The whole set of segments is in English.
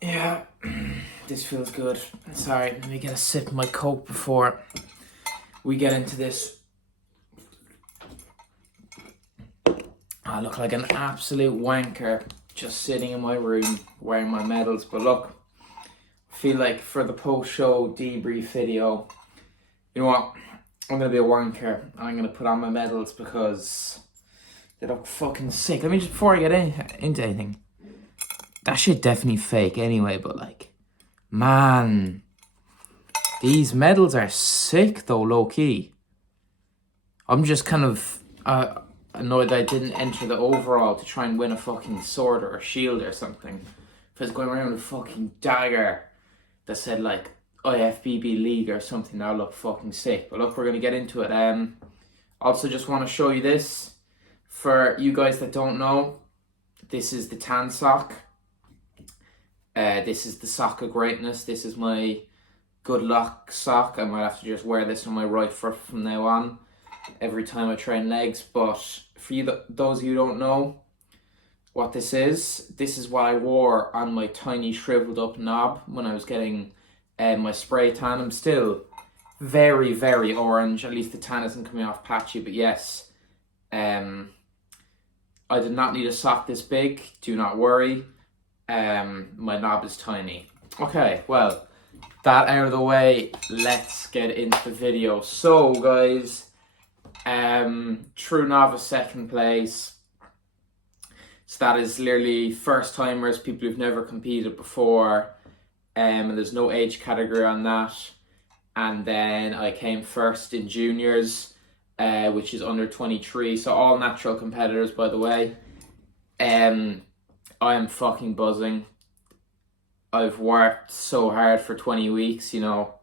Yeah, this feels good. Sorry, let me get a sip of my Coke before we get into this. I look like an absolute wanker just sitting in my room wearing my medals. But look, I feel like for the post-show debrief video, you know what? I'm going to be a wanker. I'm going to put on my medals because they look fucking sick. Let me just, before I get into anything, that shit definitely fake anyway, but like, man, these medals are sick though, low-key. I'm just kind of annoyed that I didn't enter the overall to try and win a fucking sword or a shield or something. If I was going around with a fucking dagger that said like IFBB League or something, that would look fucking sick. But look, we're going to get into it. Also just want to show you this. For you guys that don't know, this is the tan sock. This is the sock of greatness. This is my good luck sock. I might have to just wear this on my right foot from now on every time I train legs. But for you, those of you who don't know what this is what I wore on my tiny shriveled up knob when I was getting my spray tan. I'm still very, very orange. At least the tan isn't coming off patchy. But yes, I did not need a sock this big. Do not worry. My knob is tiny. Okay, well, that out of the way, let's get into the video. So, guys, True Novice second place. So that is literally first timers, people who've never competed before. And there's no age category on that. And then I came first in juniors, which is under 23. So all natural competitors, by the way. I am fucking buzzing. I've worked so hard for 20 weeks, you know.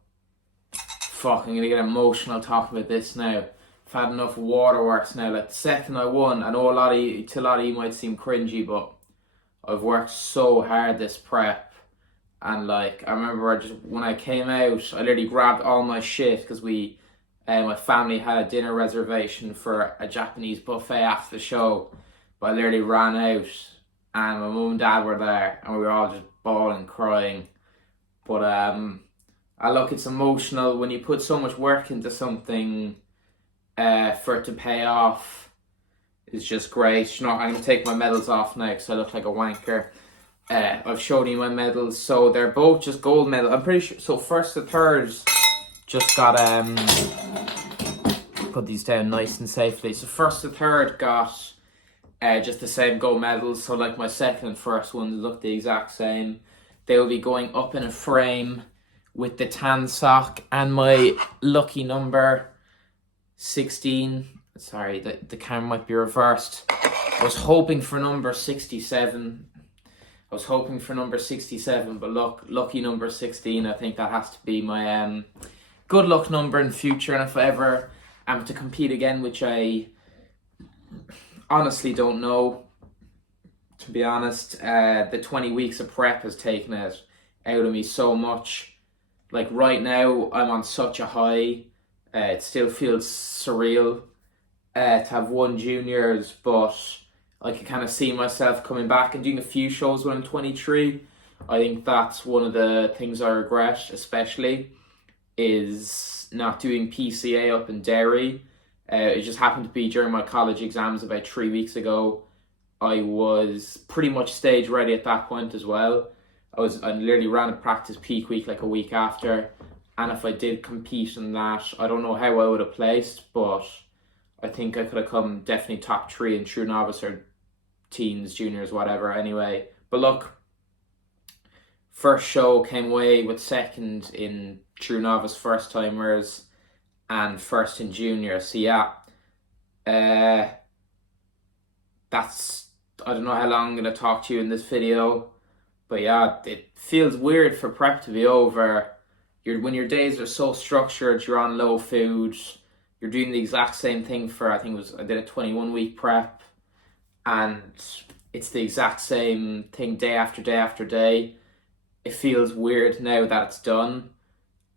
Fuck, I'm gonna get emotional talking about this now. I've had enough waterworks now. Like the second I won, I know to a lot of you might seem cringy, but I've worked so hard this prep. And like, I remember when I came out, I literally grabbed all my shit because my family had a dinner reservation for a Japanese buffet after the show. But I literally ran out and my mum and dad were there and we were all just bawling, crying. But look, it's emotional when you put so much work into something for it to pay off. It's just great. You know, I'm going to take my medals off now because I look like a wanker. I've shown you my medals, so they're both just gold medals. I'm pretty sure, so first to third just got, put these down nice and safely. So first to third got just the same gold medals, so like my second and first ones look the exact same. They will be going up in a frame with the tan sock and my lucky number 16. Sorry, the camera might be reversed. I was hoping for number 67. But look, lucky number 16. I think that has to be my good luck number in future. And if I ever am to compete again, which I honestly don't know, to be honest, the 20 weeks of prep has taken it out of me so much. Like right now, I'm on such a high. It still feels surreal to have won juniors, but I can kind of see myself coming back and doing a few shows when I'm 23. I think that's one of the things I regret, especially, is not doing PCA up in Derry. It just happened to be during my college exams about 3 weeks ago. I was pretty much stage ready at that point as well. I literally ran a practice peak week like a week after. And if I did compete in that, I don't know how I would have placed, but I think I could have come definitely top 3 in True Novice or teens, juniors, whatever, anyway. But look, first show came away with second in True Novice first timers and first in juniors. So yeah, that's, I don't know how long I'm going to talk to you in this video, but yeah, it feels weird for prep to be over. When your days are so structured, you're on low food, you're doing the exact same thing for, I did a 21-week prep, and it's the exact same thing day after day after day. It feels weird now that it's done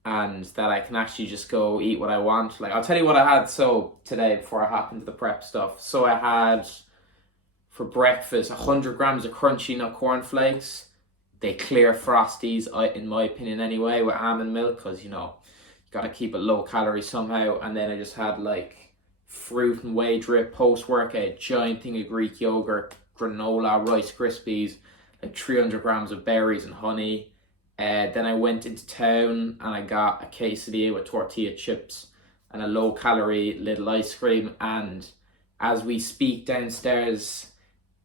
and that I can actually just go eat what I want. Like, I'll tell you what I had today before I hop into the prep stuff. So I had for breakfast, 100 grams of crunchy nut cornflakes. They clear Frosties, in my opinion anyway, with almond milk, because, you got to keep it low calorie somehow. And then I just had like fruit and whey drip post-workout, giant thing of Greek yogurt, granola, Rice Krispies, like 300 grams of berries and honey. Then I went into town and I got a quesadilla with tortilla chips and a low calorie little ice cream. And as we speak downstairs,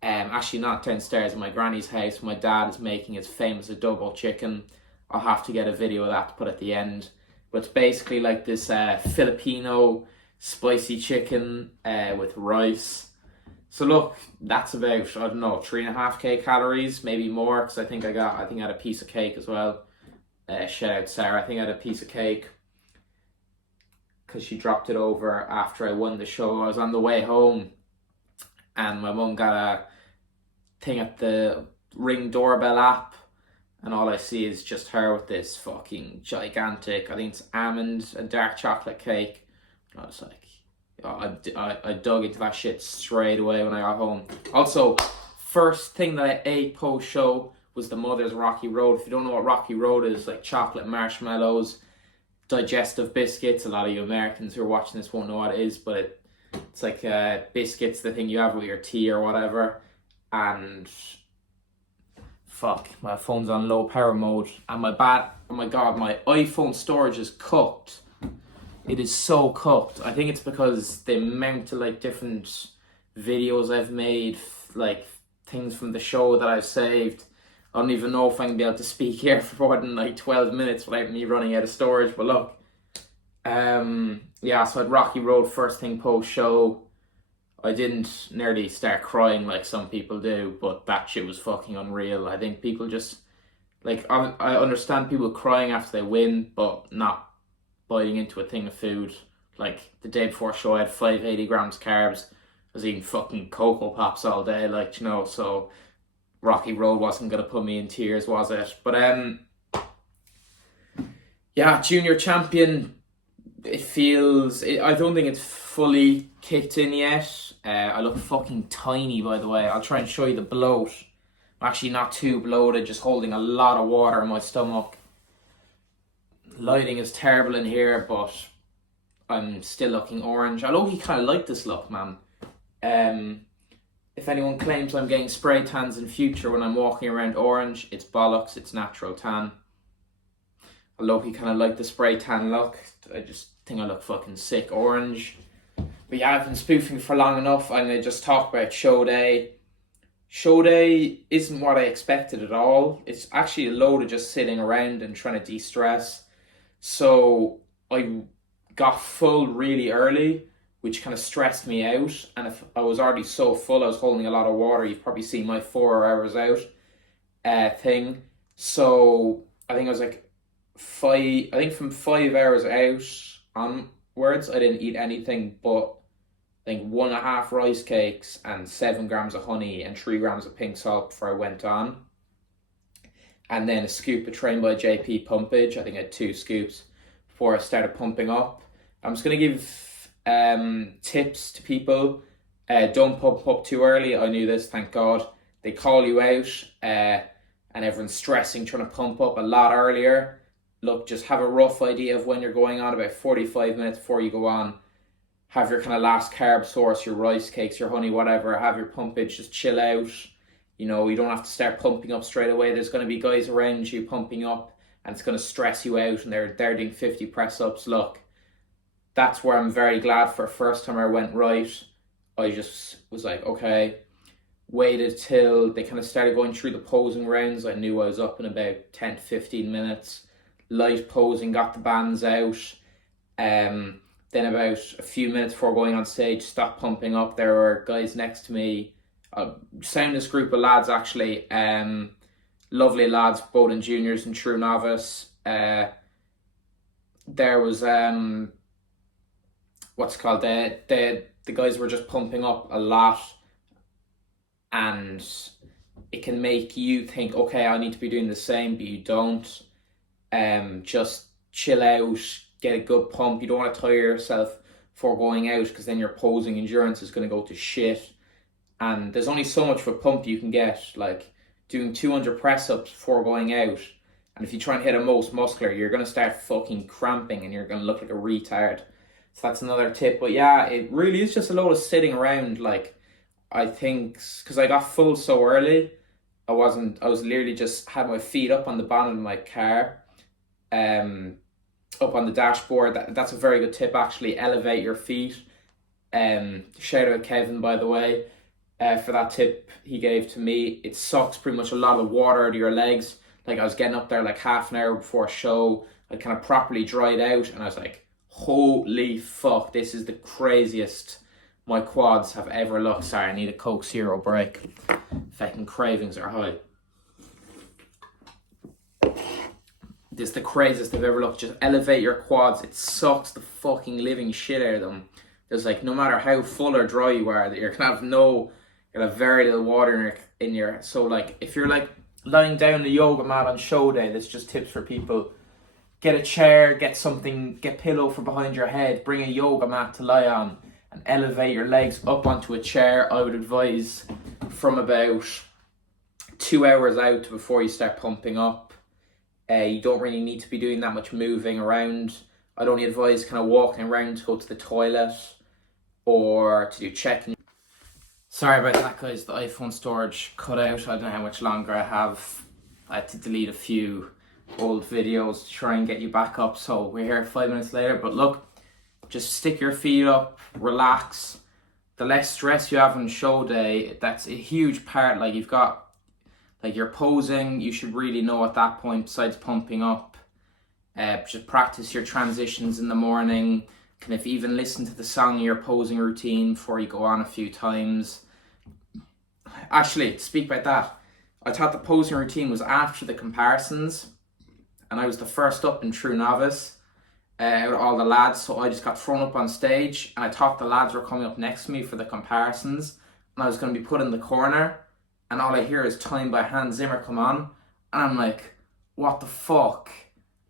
actually not downstairs, in my granny's house, my dad is making his famous adobo chicken. I'll have to get a video of that to put at the end. But it's basically like this Filipino spicy chicken with rice. So look, that's about, I don't know, 3.5k calories, maybe more, because I think I had a piece of cake as well. Shout out Sarah, I think I had a piece of cake because she dropped it over after I won the show. I was on the way home and my mum got a thing at the Ring doorbell app, and all I see is just her with this fucking gigantic, I think it's almond and dark chocolate cake. And I was like, I dug into that shit straight away when I got home. Also, first thing that I ate post-show was the Mother's Rocky Road. If you don't know what Rocky Road is, like chocolate marshmallows, digestive biscuits. A lot of you Americans who are watching this won't know what it is, but it's like biscuits, the thing you have with your tea or whatever. And fuck, my phone's on low power mode, and oh my god, my iPhone storage is cooked. It is so cooked. I think it's because the amount of like different videos I've made, like things from the show that I've saved. I don't even know if I'm going to be able to speak here for more than like 12 minutes without me running out of storage, but look. Yeah, so I had Rocky Road first thing post-show. I didn't nearly start crying like some people do, but that shit was fucking unreal. I think people just, like, I understand people crying after they win, but not biting into a thing of food. Like, the day before show I had 580 grams carbs. I was eating fucking Cocoa Pops all day, like, so Rocky Road wasn't going to put me in tears, was it? But, yeah, junior champion, I don't think it's fully kicked in yet. I look fucking tiny, by the way. I'll try and show you the bloat. I'm actually not too bloated, just holding a lot of water in my stomach. Lighting is terrible in here, but I'm still looking orange. I low-key kind of like this look, man. If anyone claims I'm getting spray tans in future when I'm walking around orange, it's bollocks, it's natural tan. I low-key kind of like the spray tan look. I just think I look fucking sick orange. But yeah, I've been spoofing for long enough. I'm going to just talk about show day. Show day isn't what I expected at all. It's actually a load of just sitting around and trying to de-stress. So I got full really early, which kind of stressed me out. And if I was already so full, I was holding a lot of water. You've probably seen my 4 hours out thing. So I think I was like from 5 hours out onwards, I didn't eat anything but I think 1.5 rice cakes and 7 grams of honey and 3 grams of pink salt before I went on. And then a scoop of Train by JP pumpage. I think I had 2 scoops before I started pumping up. I'm just going to give tips to people. Don't pump up too early. I knew this, thank God. They call you out and everyone's stressing, trying to pump up a lot earlier. Look, just have a rough idea of when you're going on, about 45 minutes before you go on. Have your kind of last carb source, your rice cakes, your honey, whatever. Have your pumpage, just chill out. You don't have to start pumping up straight away. There's going to be guys around you pumping up and it's going to stress you out and they're doing 50 press-ups. Look, that's where I'm very glad for first time I went right. I just was like, okay, waited till they kind of started going through the posing rounds. I knew I was up in about 10 to 15 minutes. Light posing, got the bands out. Then about a few minutes before going on stage, stopped pumping up. There were guys next to me, a soundest group of lads actually, lovely lads, both in juniors and true novice. There was the guys were just pumping up a lot, and it can make you think, okay, I need to be doing the same, but you don't. Just chill out, get a good pump. You don't want to tire yourself before going out, because then your posing endurance is going to go to shit. and there's only so much of a pump you can get, like doing 200 press ups before going out. And if you try and hit a most muscular, you're gonna start fucking cramping and you're gonna look like a retard. So that's another tip. But yeah, it really is just a load of sitting around. Like, I think because I got full so early, I was literally just had my feet up on the bonnet of my car, um, up on the dashboard. That's a very good tip actually. Elevate your feet. Shout out Kevin, by the way, for that tip he gave to me. It sucks pretty much a lot of the water out of your legs. Like, I was getting up there like half an hour before a show. I kind of properly dried out, and I was like, holy fuck, this is the craziest my quads have ever looked. Sorry, I need a Coke Zero break. Fucking cravings are high. This is the craziest I've ever looked. Just elevate your quads. It sucks the fucking living shit out of them. There's like, no matter how full or dry you are, that you're gonna have very little water in your. So like, if you're like lying down the yoga mat on show day, that's just tips for people. Get a chair, get pillow for behind your head, bring a yoga mat to lie on, and elevate your legs up onto a chair. I would advise from about 2 hours out before you start pumping up. You don't really need to be doing that much moving around. I'd only advise kind of walking around to go to the toilet or to do check-in. Sorry about that, guys. The iPhone storage cut out. I don't know how much longer I have. I had to delete a few old videos to try and get you back up. So we're here 5 minutes later. But look, just stick your feet up, relax. The less stress you have on show day, that's a huge part. Like, you've got, like, you're posing. You should really know at that point, besides pumping up. Just practice your transitions in the morning. Can if even listen to the song of your posing routine before you go on a few times. Actually, to speak about that, I thought the posing routine was after the comparisons, and I was the first up in True Novice out of all the lads, so I just got thrown up on stage, and I thought the lads were coming up next to me for the comparisons, and I was going to be put in the corner, and all I hear is Time by Hans Zimmer come on, and I'm like, what the fuck?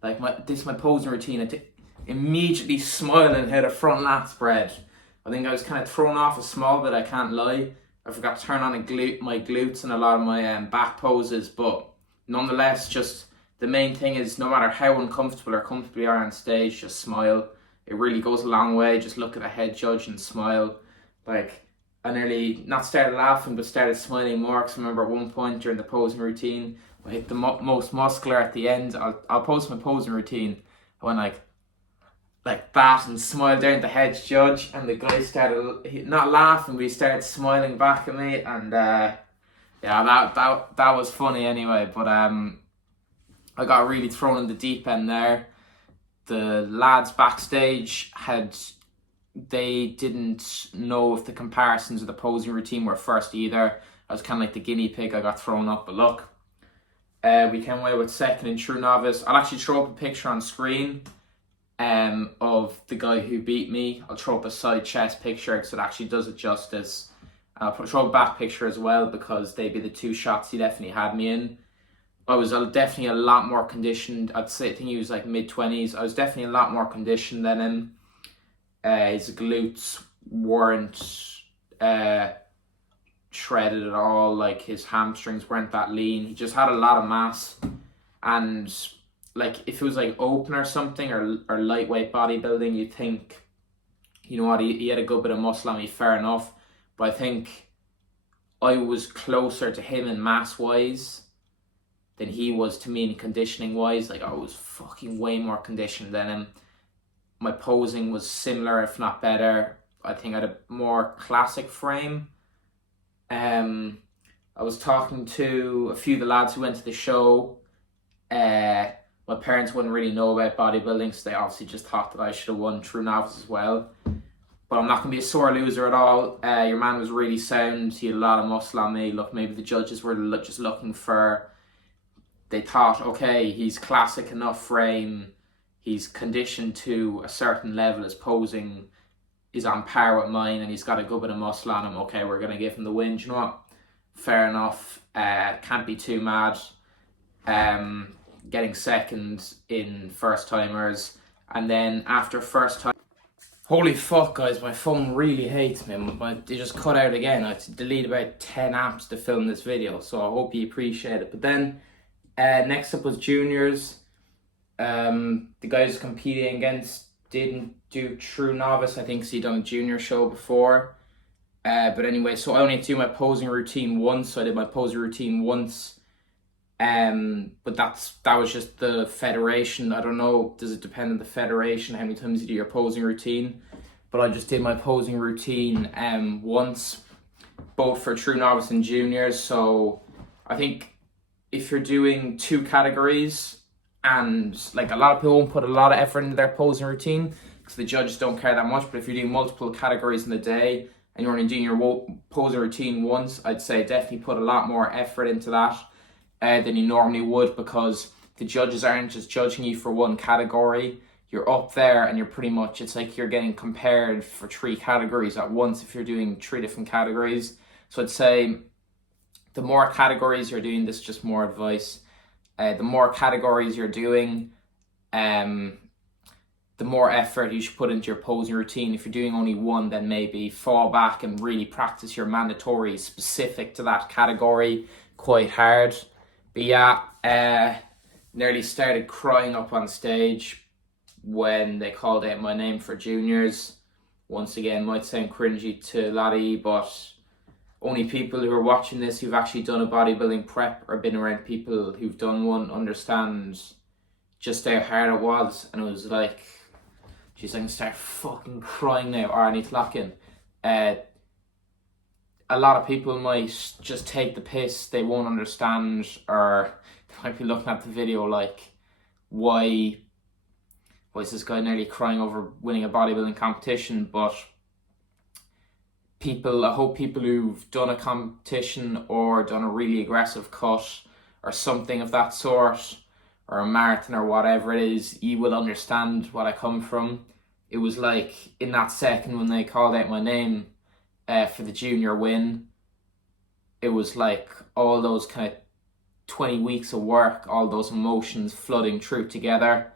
Like, this is my posing routine. I immediately smiling had a front lat spread. I think I was kind of thrown off a small bit, I can't lie. I forgot to turn on my glutes and a lot of my back poses, but nonetheless, just the main thing is, no matter how uncomfortable or comfortable you are on stage, just smile. It really goes a long way. Just look at the head judge and smile. Like, I nearly not started laughing, but started smiling more, because I remember at one point during the posing routine, I hit the most muscular at the end. I'll post my posing routine. I went like that and smiled down at the head judge, and the guy started not laughing, but he started smiling back at me, and yeah, that was funny anyway. But I got really thrown in the deep end there. The lads backstage they didn't know if the comparisons of the posing routine were first either. I was kind of like the guinea pig. I got thrown up, but look, we came away with second in True Novice. I'll actually throw up a picture on screen of the guy who beat me. I'll throw up a side chest picture because it actually does it justice. I'll throw a back picture as well, because they'd be the two shots he definitely had me in. I was definitely a lot more conditioned. I think he was like mid-20s. I was definitely a lot more conditioned than him. His glutes weren't shredded at all. Like, his hamstrings weren't that lean. He just had a lot of mass. And like, if it was like open or something, or lightweight bodybuilding, you'd think, you know what, he had a good bit of muscle on me, fair enough. But I think I was closer to him in mass wise than he was to me in conditioning wise. Like, I was fucking way more conditioned than him. My posing was similar, if not better. I think I had a more classic frame. I was talking to a few of the lads who went to the show. My parents wouldn't really know about bodybuilding, so they obviously just thought that I should have won True Novice as well. But I'm not going to be a sore loser at all. Your man was really sound. He had a lot of muscle on me. Look, maybe the judges were just looking for... They thought, okay, he's classic enough frame. He's conditioned to a certain level. His posing is on par with mine, and he's got a good bit of muscle on him. Okay, we're going to give him the win. Do you know what? Fair enough. Can't be too mad. Getting second in first timers, and then after first time, Holy fuck, guys, my phone really hates me. They just cut out again. I had to delete about 10 apps to film this video, so I hope you appreciate it. But then, next up was juniors. The guys competing against didn't do true novice. I think he'd done a junior show before. But anyway, so I only had to do my posing routine once. So I did my posing routine once. But that was just the federation. I don't know, does it depend on the federation how many times you do your posing routine? But I just did my posing routine once, both for true novice and juniors. So I think if you're doing two categories, and like a lot of people won't put a lot of effort into their posing routine because the judges don't care that much, but if you're doing multiple categories in the day and you're only doing your posing routine once, I'd say definitely put a lot more effort into that than you normally would, because the judges aren't just judging you for one category. You're up there and you're pretty much, it's like you're getting compared for three categories at once if you're doing three different categories. So I'd say the more categories you're doing, this is just more advice, the more categories you're doing, the more effort you should put into your posing routine. If you're doing only one, then maybe fall back and really practice your mandatory specific to that category quite hard. But yeah, nearly started crying up on stage when they called out my name for juniors. Once again, might sound cringy to a lot of you, but only people who are watching this who've actually done a bodybuilding prep or been around people who've done one understand just how hard it was. And it was like, geez, I can start fucking crying now, or I need to lock in. A lot of people might just take the piss, they won't understand, or they might be looking at the video like, why is this guy nearly crying over winning a bodybuilding competition? But I hope people who've done a competition or done a really aggressive cut or something of that sort, or a marathon or whatever it is, you will understand what I come from. It was like, in that second when they called out my name for the junior win, it was like all those kind of 20 weeks of work, all those emotions flooding through together,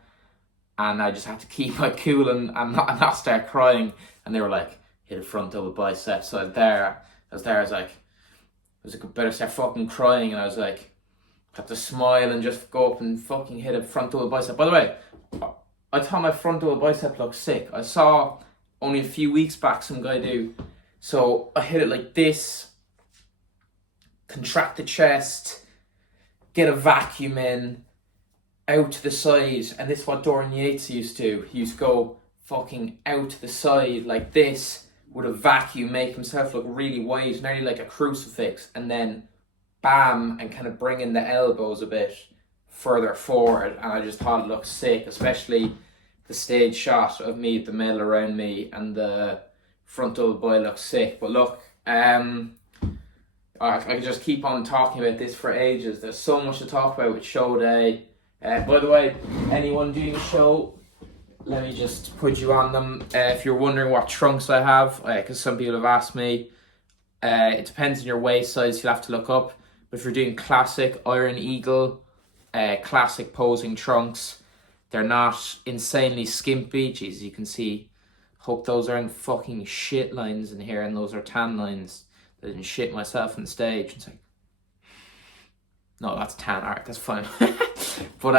and I just had to keep my cool and not start crying. And they were like, hit a front double bicep. So I was like, better start fucking crying. And I was like, had to smile and just go up and fucking hit a front double bicep. By the way, I thought my front double bicep looked sick. I saw only a few weeks back some guy do. So I hit it like this, contract the chest, get a vacuum in, out to the side. And this is what Dorian Yates used to do. He used to go fucking out to the side like this with a vacuum, make himself look really wide, nearly like a crucifix, and then bam, and kind of bring in the elbows a bit further forward. And I just thought it looked sick, especially the stage shot of me, the medal around me, and the front double boy looks sick. But look, I could just keep on talking about this for ages. There's so much to talk about with show day. By the way, anyone doing a show, let me just put you on them. If you're wondering what trunks I have, because some people have asked me, it depends on your waist size, you'll have to look up. But if you're doing classic Iron Eagle, classic posing trunks, they're not insanely skimpy. Jeez, you can see, hope those aren't fucking shit lines in here, and those are tan lines. I didn't shit myself on stage. It's like, no, that's tan art, that's fine. But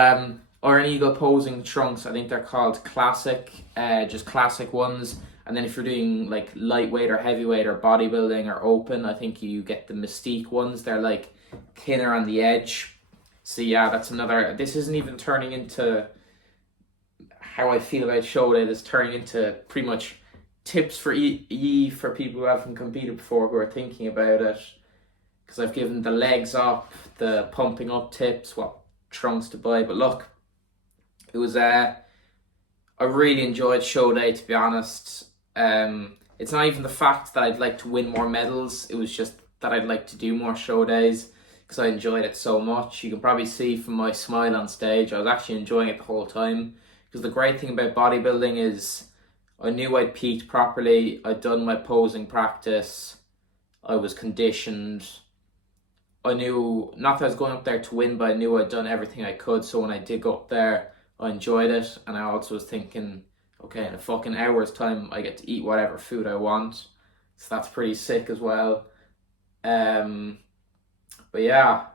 Iron Eagle posing trunks, I think they're called classic, just classic ones. And then if you're doing like lightweight or heavyweight or bodybuilding or open, I think you get the Mystique ones. They're like thinner on the edge. So yeah, that's another, this isn't even turning into how I feel about show day. It's turning into pretty much tips for for people who haven't competed before, who are thinking about it. Because I've given the legs up, the pumping up tips, what trunks to buy. But look, it was I really enjoyed show day, to be honest. It's not even the fact that I'd like to win more medals, it was just that I'd like to do more show days because I enjoyed it so much. You can probably see from my smile on stage, I was actually enjoying it the whole time. Because the great thing about bodybuilding is I knew I'd peaked properly, I'd done my posing practice, I was conditioned. I knew, not that I was going up there to win, but I knew I'd done everything I could. So when I did go up there, I enjoyed it. And I also was thinking, Okay, in a fucking hour's time, I get to eat whatever food I want. So that's pretty sick as well. But yeah,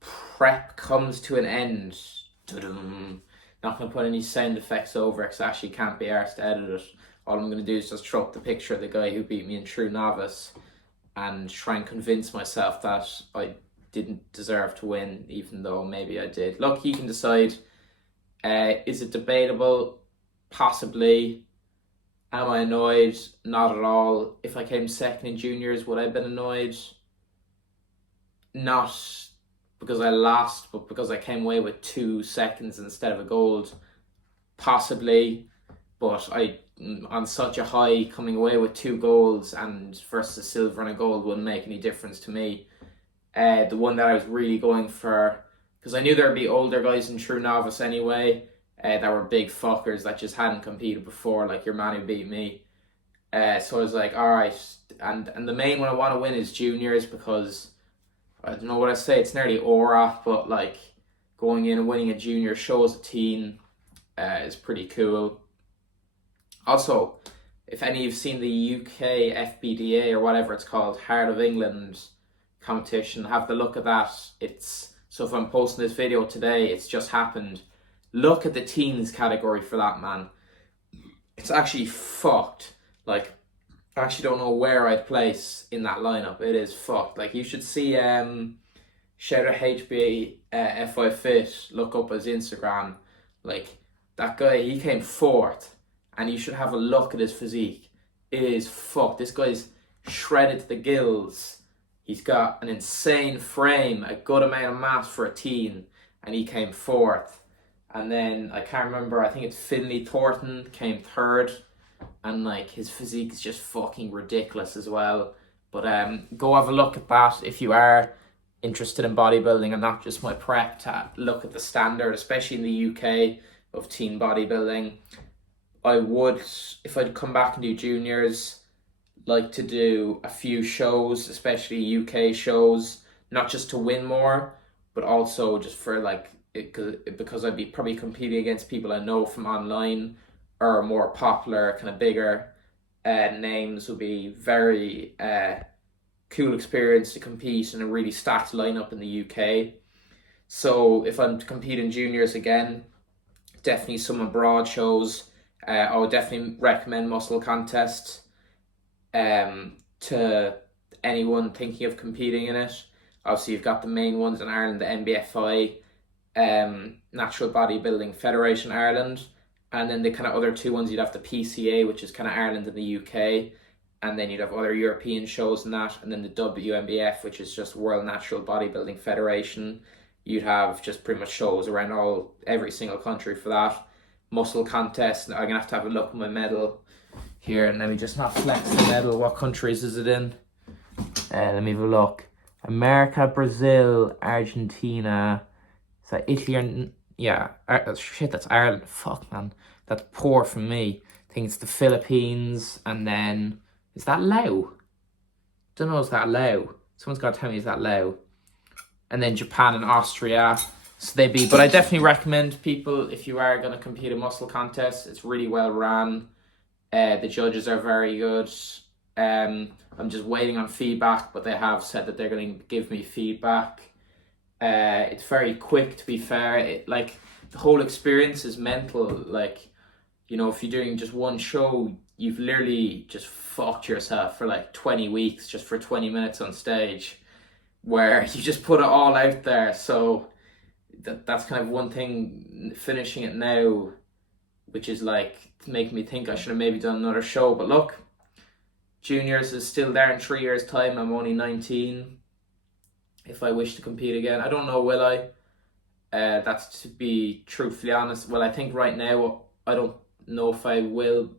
prep comes to an end. Doo-doo. Not gonna put any sound effects over because I actually can't be arsed to edit it. All I'm gonna do is just throw up the picture of the guy who beat me in True Novice and try and convince myself that I didn't deserve to win, even though maybe I did. Look, you can decide. Is it debatable? Possibly. Am I annoyed? Not at all. If I came second in juniors, would I have been annoyed? Not because I lost, but because I came away with 2 seconds instead of a gold. Possibly, but on such a high, coming away with 2 golds and versus a silver and a gold wouldn't make any difference to me. The one that I was really going for, because I knew there'd be older guys in True Novice anyway, that were big fuckers that just hadn't competed before, like your man who beat me. So I was like, all right, and the main one I want to win is juniors because I don't know what I say. It's nearly aura, but like going in and winning a junior show as a teen is pretty cool. Also, if any of you've seen the UK FBDA or whatever it's called, Heart of England competition, have the look at that. It's so if I'm posting this video today, it's just happened. Look at the teens category for that, man. It's actually fucked. Like, I actually don't know where I'd place in that lineup. It is fucked. Like, you should see shout out HB FI Fit, look up his Instagram. Like, that guy, he came 4th, and you should have a look at his physique. It is fucked. This guy's shredded to the gills. He's got an insane frame, a good amount of mass for a teen, and he came 4th. And then, I can't remember, I think it's Finley Thornton came 3rd. And like his physique is just fucking ridiculous as well. But go have a look at that if you are interested in bodybuilding and not just my prep, to look at the standard, especially in the UK, of teen bodybuilding. I would, if I'd come back and do juniors, like to do a few shows, especially UK shows, not just to win more, but also just for like because I'd be probably competing against people I know from online or more popular, kind of bigger names. Would be very cool experience to compete in a really stacked lineup in the UK. So if I'm to compete in juniors again, definitely some abroad shows. I would definitely recommend Muscle Contest to anyone thinking of competing in it. Obviously, you've got the main ones in Ireland, the NBFI, Natural Bodybuilding Federation Ireland, and then the kind of other 2 ones, you'd have the PCA, which is kind of Ireland and the UK, and then you'd have other European shows and that, and then the WNBF, which is just World Natural Bodybuilding Federation. You'd have just pretty much shows around every single country for that. Muscle Contest, I'm going to have a look at my medal here, and let me just not flex the medal. What countries is it in? Let me have a look. America, Brazil, Argentina, is that Italy or... Yeah, that's Ireland. Fuck, man. That's poor from me. I think it's the Philippines, and then... Is that Laos? Don't know, is that Laos? Someone's got to tell me, is that Laos? And then Japan and Austria. So they'd be... But I definitely recommend people, if you are going to compete in Muscle Contest, it's really well ran. The judges are very good. I'm just waiting on feedback, but they have said that they're going to give me feedback. It's very quick, to be fair. Like, the whole experience is mental. Like, you know, if you're doing just one show, you've literally just fucked yourself for like 20 weeks just for 20 minutes on stage, where you just put it all out there. So that's kind of one thing, finishing it now, which is like making me think I should have maybe done another show. But look, juniors is still there in 3 years' time. I'm only 19. If I wish to compete again, I don't know, will I? That's to be truthfully honest. Well, I think right now I don't know if I will,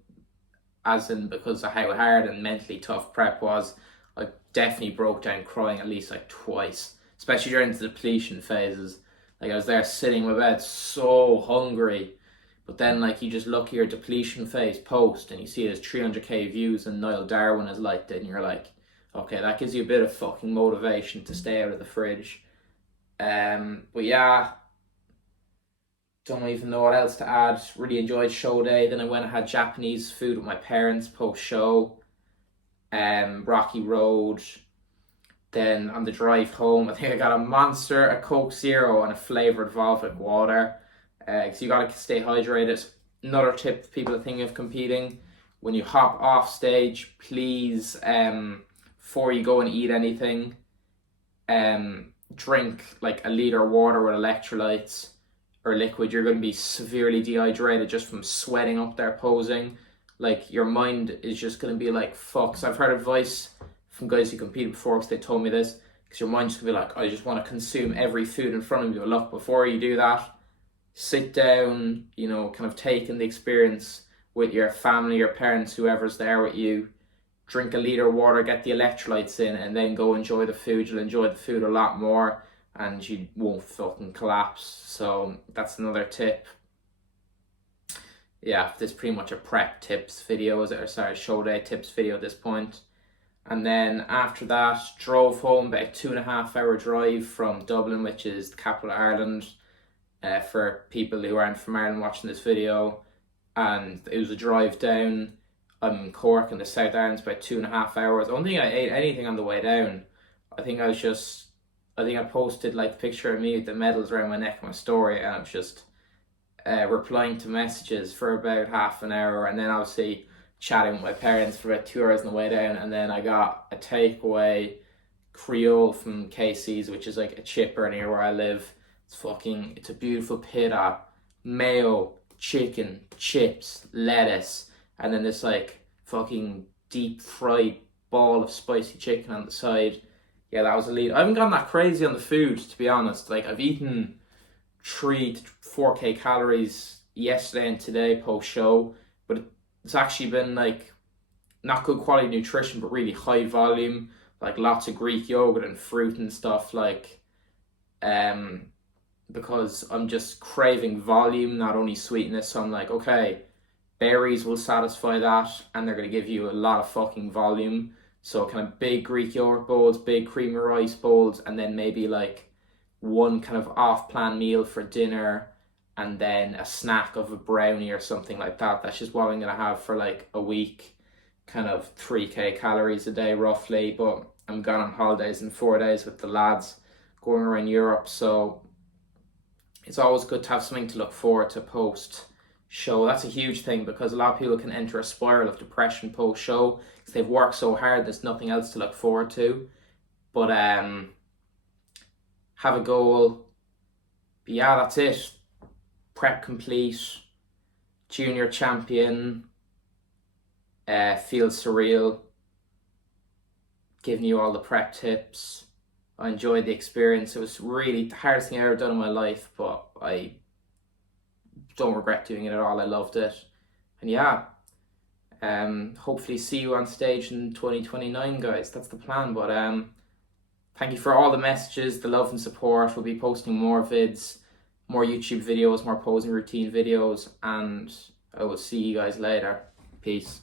as in because of how hard and mentally tough prep was. I definitely broke down crying at least like twice, especially during the depletion phases. Like, I was there sitting in my bed so hungry, but then like you just look at your depletion phase post and you see there's 300k views and Niall Darwin has liked it, and you're like, okay, that gives you a bit of fucking motivation to stay out of the fridge. But yeah, don't even know what else to add. Really enjoyed show day. Then I went and had Japanese food with my parents post show. Rocky Road. Then on the drive home, I think I got a Monster, a Coke Zero, and a flavored Volvic water. Because you gotta stay hydrated. Another tip for people thinking of competing: when you hop off stage, please, before you go and eat anything, drink like a liter of water with electrolytes or liquid. You're going to be severely dehydrated just from sweating up there posing. Like, your mind is just going to be like, fuck. So I've heard advice from guys who competed before, because they told me this, because your mind's just going to be like, I just want to consume every food in front of you. Look, before you do that, sit down, you know, kind of take in the experience with your family, your parents, whoever's there with you. Drink a liter of water, get the electrolytes in, and then go enjoy the food. You'll enjoy the food a lot more, and you won't fucking collapse. So that's another tip. Yeah, this is pretty much a prep tips video, show day tips video at this point. And then after that, drove home, about a 2.5 hour drive from Dublin, which is the capital of Ireland, for people who aren't from Ireland watching this video. And it was a drive down. I'm in Cork in the South Island, it's about 2.5 hours. I don't think I ate anything on the way down. I think I posted like the picture of me with the medals around my neck in my story, and I was just replying to messages for about half an hour, and then obviously chatting with my parents for about 2 hours on the way down, and then I got a takeaway Creole from Casey's, which is like a chipper near where I live. It's a beautiful pita, mayo, chicken, chips, lettuce, and then this like fucking deep fried ball of spicy chicken on the side. Yeah, that was a lead. I haven't gone that crazy on the food, to be honest. Like, I've eaten 3 to 4k calories yesterday and today post show, but it's actually been like not good quality nutrition, but really high volume, like lots of Greek yogurt and fruit and stuff, like because I'm just craving volume, not only sweetness. So I'm like, okay, berries will satisfy that, and they're going to give you a lot of fucking volume. So kind of big Greek yogurt bowls, big cream of rice bowls, and then maybe like one kind of off-plan meal for dinner, and then a snack of a brownie or something like that. That's just what I'm going to have for like a week, kind of 3k calories a day roughly. But I'm gone on holidays in 4 days with the lads going around Europe, so it's always good to have something to look forward to post show. That's a huge thing, because a lot of people can enter a spiral of depression post show because they've worked so hard, there's nothing else to look forward to. But have a goal. But yeah, that's it. Prep complete. Junior champion. Feels surreal. Giving you all the prep tips. I enjoyed the experience. It was really the hardest thing I've ever done in my life, but I don't regret doing it at all. I loved it. And yeah, hopefully see you on stage in 2029, guys. That's the plan. But thank you for all the messages, the love and support. We'll be posting more vids, more YouTube videos, more posing routine videos, and I will see you guys later. Peace.